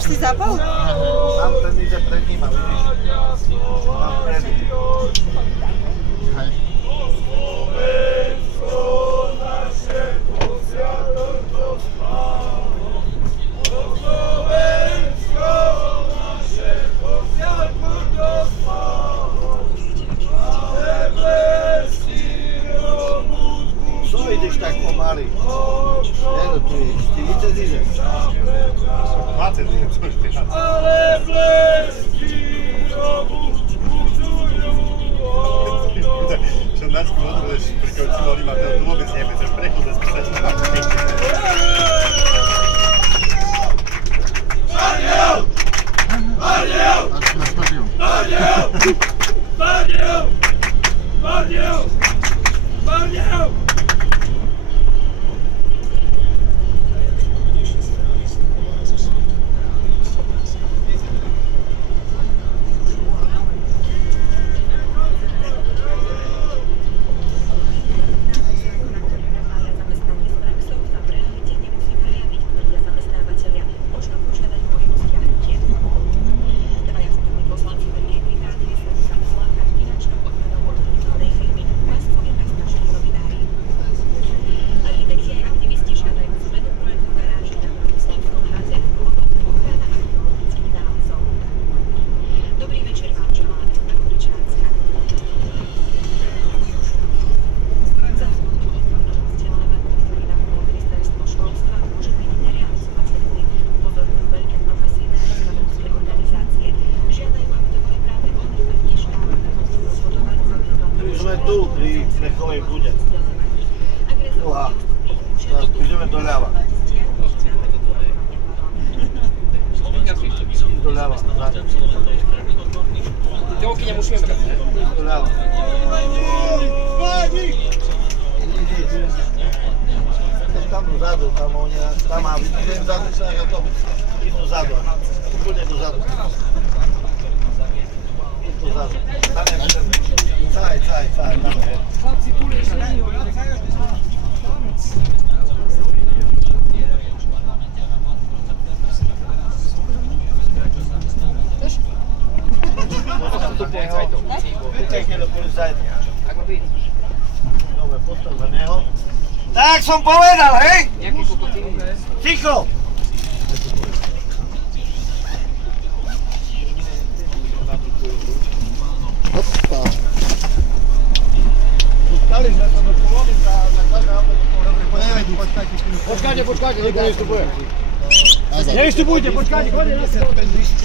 Už si zapal? Tam ten ide pred ním a vidíš? Tam pred ním. Hej. Co ideš tak pomaly? Jedno tu je, 40 ide. 20 ide, co ešte raz. Ale blesky obudzujú. Čo na skôr budeš pri konci volí ma to vôbec neviem, že prechod sa spýtať špatný. Bardiel! Bardiel! Bardiel! Bardiel! Bardiel! Bardiel! Tu pri plechovej bude. Uha. Teraz ideme doľava. Doľava. Telky nemusíme brať, ne? Doľava. Tam dozadu, tam oni, tam má, idem zadu, sa nech to, idú dozadu. Úplne dozadu. Idú dozadu. Tam je ten. Caj, tam je. Utekaj do policajta. Ako byť? Dobre, postav za neho. Tak som povedal, hej! Nejaké kokotiny? Ticho! Hoppa. Pustali sme sa do polovy za nakladné auto do polovy. Počkajte, nikto nevystupuje. Nevystupujte, počkajte, chodite.